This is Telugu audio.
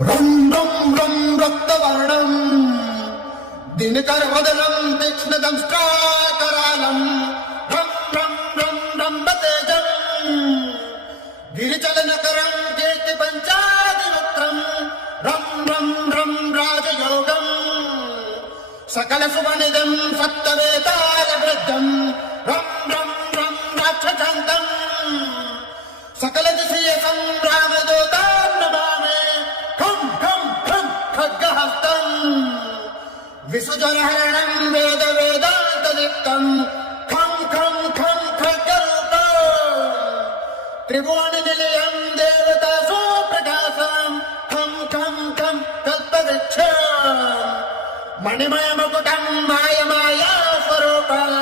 రం రం రం రక్తవర్ణం దినకరవదనం తీక్ష్ణదంష్ట్రాకరాళం రం రం రం రంబతేజం గిరిచలనకరం కీర్తి పంచాదివక్త్రం రం రం రం రాజయోగం సకల సువనిదం సప్తవేతాల వృద్ధం రం రం రం రాక్షసాంతం సకల దిశీయ సంగ్రామదూతాం నమామి ఖం ఖం ఖం ఖడ్గహస్తం విసుజనహరణం వేద వేదాంతదీప్తం ఖం ఖం ఖం ఖడ్గరూపం త్రిభువన నిలయం దేవతా సుప్రకాశం ఖం ఖం ఖం కల్పవృక్షం మణిమయ ముకుటం మాయ మాయా స్వరూపం